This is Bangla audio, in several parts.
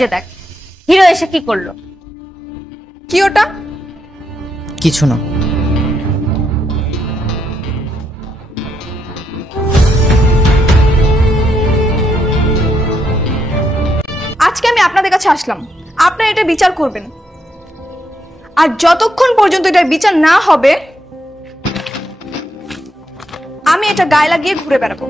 যে দেখ হিরো এসে কি করলো। কি ওটা? কিছু না। আজকে আমি আপনাদের কাছে আসলাম, আপনারা এটা বিচার করবেন, আর যতক্ষণ পর্যন্ত এটার বিচার না হবে আমি এটা গায়ে লাগিয়ে ঘুরে বেড়াবো।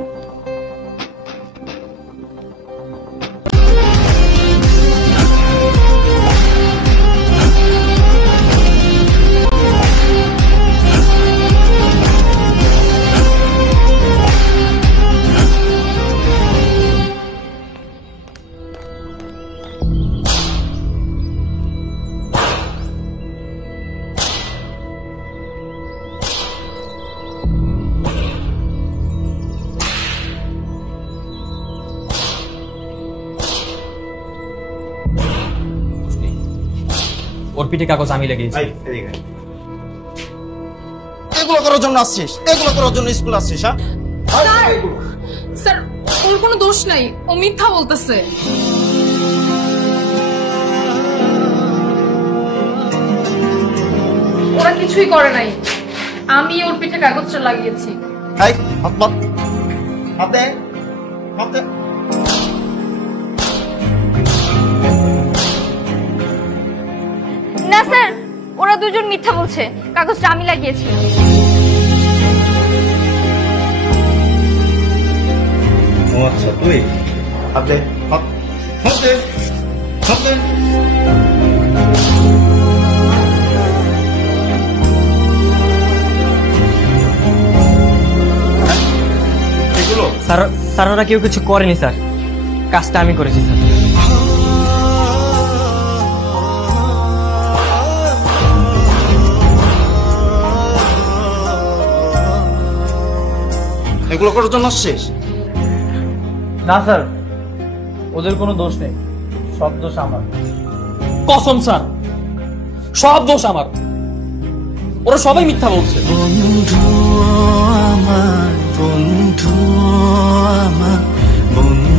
ওর পিঠে কাগজ আমি লাগিয়েছি। এগুলো করার জন্য আসছিস? এগুলো করার জন্য স্কুল আসছিস? হ্যাঁ স্যার, ওর কোনো দোষ নাই, ও মিথ্যা বলতেছে। ওরা কিছুই করে নাই, আমি ওর পিঠে কাগজটা লাগিয়েছি। এই হাত বাদ, হাত দে, হাত দে। না স্যার, ওরা দুজন মিথ্যা বলছে, কাগজটা আমি লাগিয়েছি। ও আচ্ছা, তুই হাত দে, হাত দে, হাত দে। এগুলো স্যার ওরা কেউ কিছু করেনি স্যার, কাজটা আমি করেছি স্যার। এগুলো করার জন্য আসছিস? না স্যার, ওদের কোনো দোষ নেই, সব দোষ আমার। কসম স্যার, সব দোষ আমার, ওরা সবাই মিথ্যা বলছে। বন্ধু আমার, বন্ধু আমার, বন্ধু